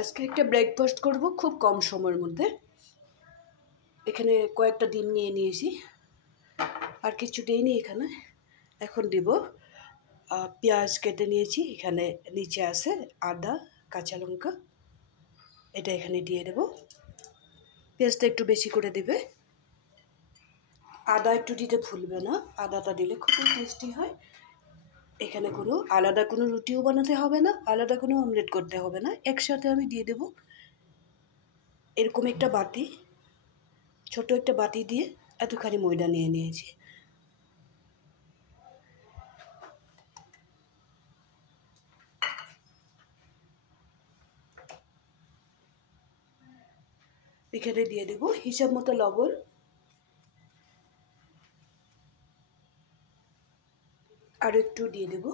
আজকে একটা ব্রেকফাস্ট করব খুব কম সময়ের মধ্যে। এখানে কয়েকটা ডিম নিয়ে নিয়েছি, আর কিছু দেইনি এখানে। এখন দেব পেঁয়াজ কেটে নিয়েছি, এখানে নিচে আছে আদা, কাঁচা লঙ্কা, এটা এখানে দিয়ে দেব। পেঁয়াজটা একটু বেশি করে দিবে, আদা একটু দিতে ভুলবে না, আদাটা দিলে খুবই টেস্টি হয়। এখানে আলাদা কোনো রুটিও বানাতে হবে না, আলাদা কোনো অমলেট করতে হবে না, একসাথে আমি দিয়ে দেব। এরকম একটা বাটি, ছোট একটা বাটি দিয়ে এতখানি ময়দা নিয়ে নিয়েছি। এখানে দিয়ে দেব হিসাব মতো লবণ, আর একটু দিয়ে দেব।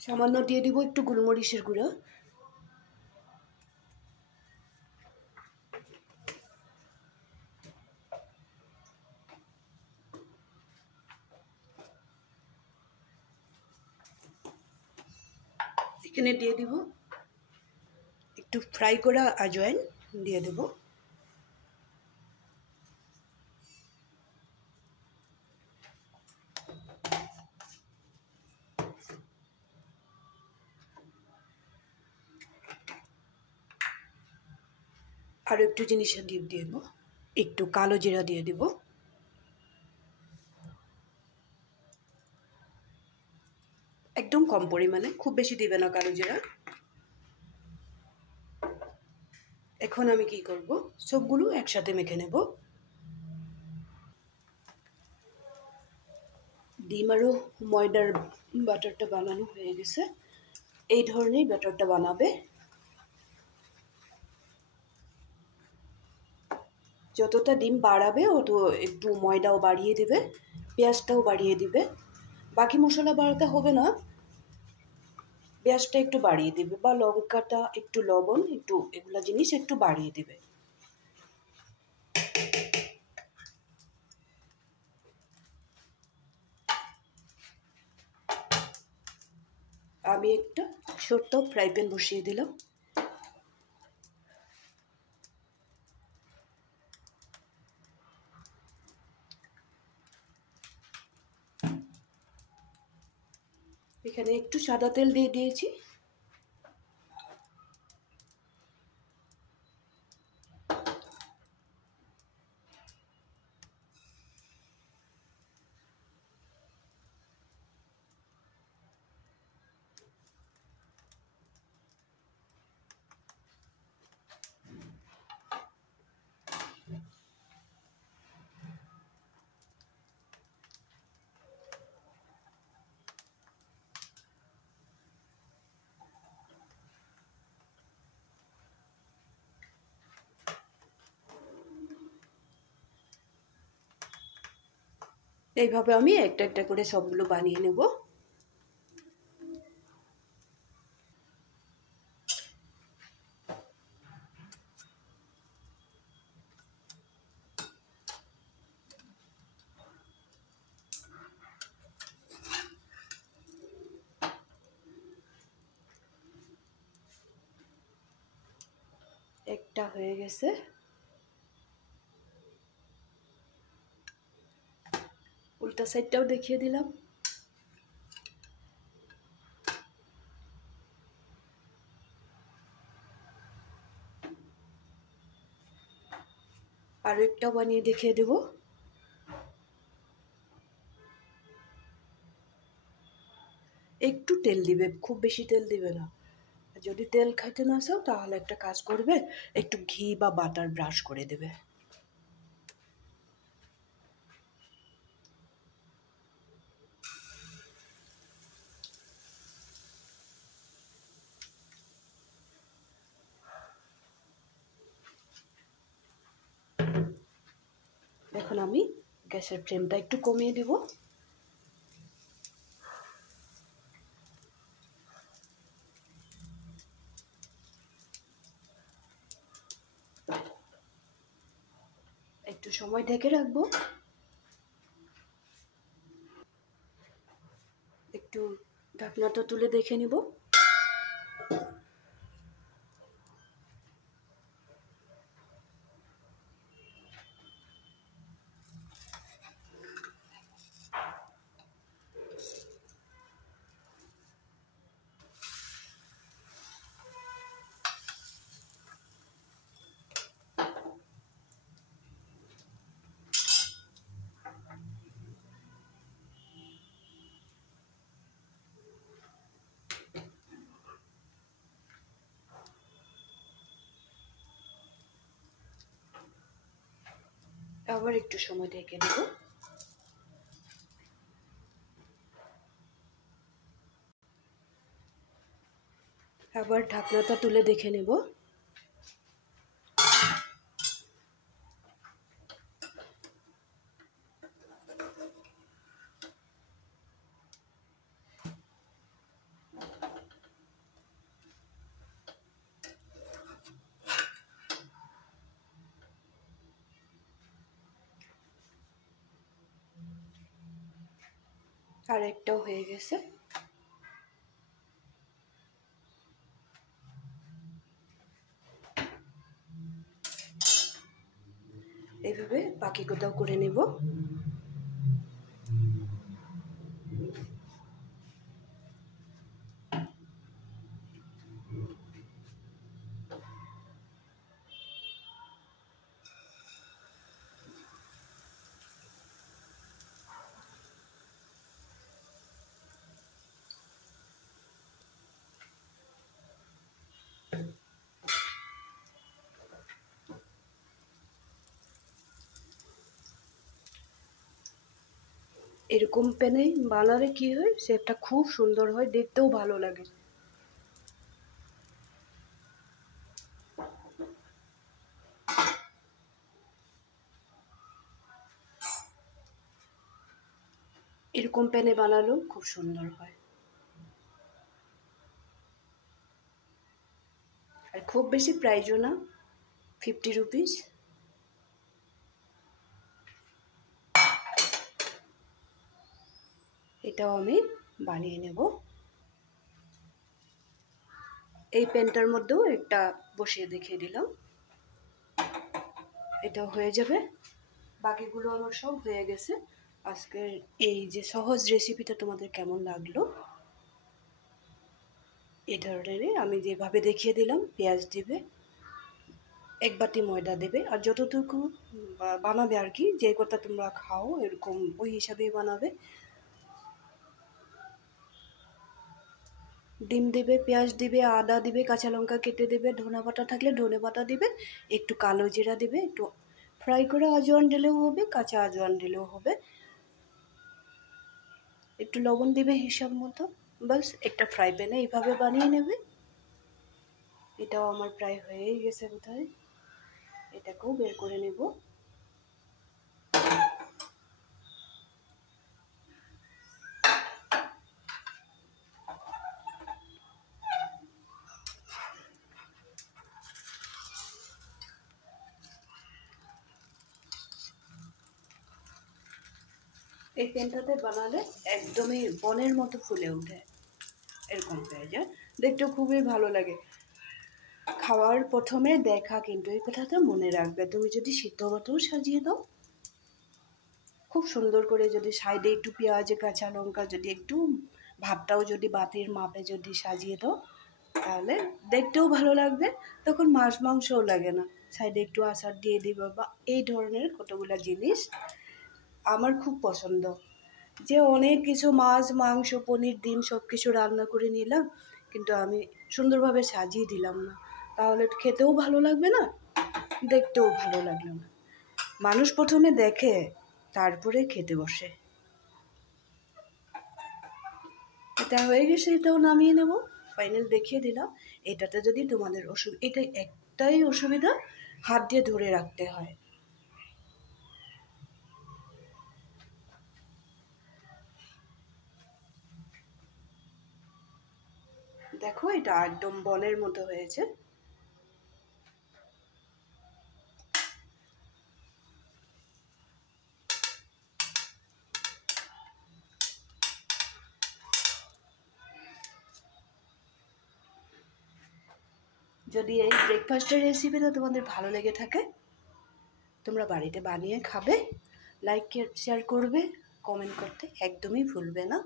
সামান্য দিয়ে দিব একটু গোলমরিচের গুঁড়ো। এখানে দিয়ে দিব একটু ফ্রাই করা আজওয়াইন, দিয়ে দেব। আর একটু জিনিস দিয়ে দেব, একটু কালো জিরা দিয়ে দেব। একদম কম পরিমাণে, খুব বেশি দিবে না কালো জিরা। এখন আমি কি করব, সবগুলো একসাথে মেখে নেব। ডিম আরও ময়দার ব্যাটারটা বানানো হয়ে গেছে। এই ধরনের ব্যাটারটা বানাবে। যতটা ডিম বাড়াবে অত একটু ময়দাও বাড়িয়ে দেবে, পেঁয়াজটাও বাড়িয়ে দিবে। বাকি মশলা বাড়াতে হবে না, পেঁয়াজটা একটু বাড়িয়ে দেবে, বা লঙ্কাটা, একটু লবণ, একটু এগুলা জিনিস একটু বাড়িয়ে দেবে। আমি একটা ছোট্ট ফ্রাই প্যান বসিয়ে দিলাম। এখানে একটু সাদা তেল দিয়ে দিয়েছি। এইভাবে আমি একটা একটা করে সবগুলো বানিয়ে নেব। একটা হয়ে গেছে, উল্টা সাইডটাও দেখিয়ে দিলাম। আর একটা বানিয়ে দেখিয়ে দেব। একটু তেল দিবে, খুব বেশি তেল দিবে না। যদি তেল খাইতে না চাও তাহলে একটা কাজ করবে, একটু ঘি বা বাটার ব্রাশ করে দেবে। এখন আমি গ্যাসের ফ্লেমটা একটু কমিয়ে দেব। একটু সময় ঢেকে রাখবো। একটু ঢাকনাটা তুলে দেখে নিব। আবার একটু সময় ঢেকে দেব। আবার ঢাকনাটা তুলে দেখে নেব। আর একটাও হয়ে গেছে। এইভাবে বাকি কোথাও করে নেব। এরকম প্যানে বানালে কি হয়, শেপটা খুব সুন্দর হয়, দেখতেও ভালো লাগে। এরকম প্যানে বানালেও খুব সুন্দর হয়। আর খুব বেশি প্রাইসও না, 50 রুপিস। এটাও আমি বানিয়ে নেব। এই প্যানটার মধ্যেও একটা বসিয়ে দেখিয়ে দিলাম। এটাও হয়ে যাবে। বাকিগুলো আমার সব হয়ে গেছে। আজকের এই যে সহজ রেসিপিটা তোমাদের কেমন লাগলো? এই ধরনেরই আমি যেভাবে দেখিয়ে দিলাম, পেঁয়াজ দিবে, 1 বাটি ময়দা দেবে, আর যতটুকু বানাবে আর কি, যে কটা তোমরা খাও এরকম ওই হিসাবেই বানাবে। ডিম দিবে, পেঁয়াজ দিবে, আদা দিবে, কাঁচা লঙ্কা কেটে দেবে, ধনে পাতা থাকলে ধনে পাতা দিবে, একটু কালো জিরা দিবে, একটু ফ্রাই করে আজওয়ান দিলেও হবে, কাঁচা আজওয়ান দিলেও হবে, একটু লবণ দিবে হিসাব মতো। বাস একটা ফ্রাই প্যানে এইভাবে বানিয়ে নেবে। এটাও আমার প্রায় হয়েই গেছে বোধহয়। এটাকেও বের করে নেব। এই প্যানটাতে বানালে একদমই বনের মতো ফুলে ওঠে, এরকম হয়ে যায়, দেখতে খুবই ভালো লাগে। খাওয়ার প্রথমে দেখা কিন্তু এই কথাটা মনে রাখবে, তুমি যদি সিদ্ধ ভাতেও সাজিয়ে দাও খুব সুন্দর করে, যদি সাইডে একটু পেঁয়াজ কাঁচা লঙ্কা যদি একটু ভাতটাও যদি বাটির মাপে যদি সাজিয়ে দাও, তাহলে দেখতেও ভালো লাগবে, তখন মাছ মাংসও লাগে না। সাইডে একটু আচার দিয়ে দিবা, বা এই ধরনের কতগুলো জিনিস আমার খুব পছন্দ। যে অনেক কিছু মাছ মাংস পনির ডিম সব কিছু রান্না করে নিলাম, কিন্তু আমি সুন্দরভাবে সাজিয়ে দিলাম না, তাহলে খেতেও ভালো লাগবে না, দেখতেও ভালো লাগলো না। মানুষ প্রথমে দেখে তারপরে খেতে বসে। এটা হয়ে গেছে, এটাও নামিয়ে নেব। ফাইনাল দেখিয়ে দিলাম। এটাতে যদি তোমাদের এটা একটাই অসুবিধা, হাত দিয়ে ধরে রাখতে হয়। দেখো এটা একদম বলের মতো হয়েছে। যদি এই ব্রেকফাস্টের রেসিপিটা তোমাদের ভালো লেগে থাকে, তোমরা বাড়িতে বানিয়ে খাবে, লাইক শেয়ার করবে, কমেন্ট করতে একদমই ভুলবে না।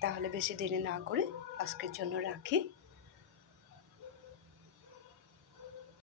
তাহলে বেশি দেরি না করে আজকের জন্য রাখি।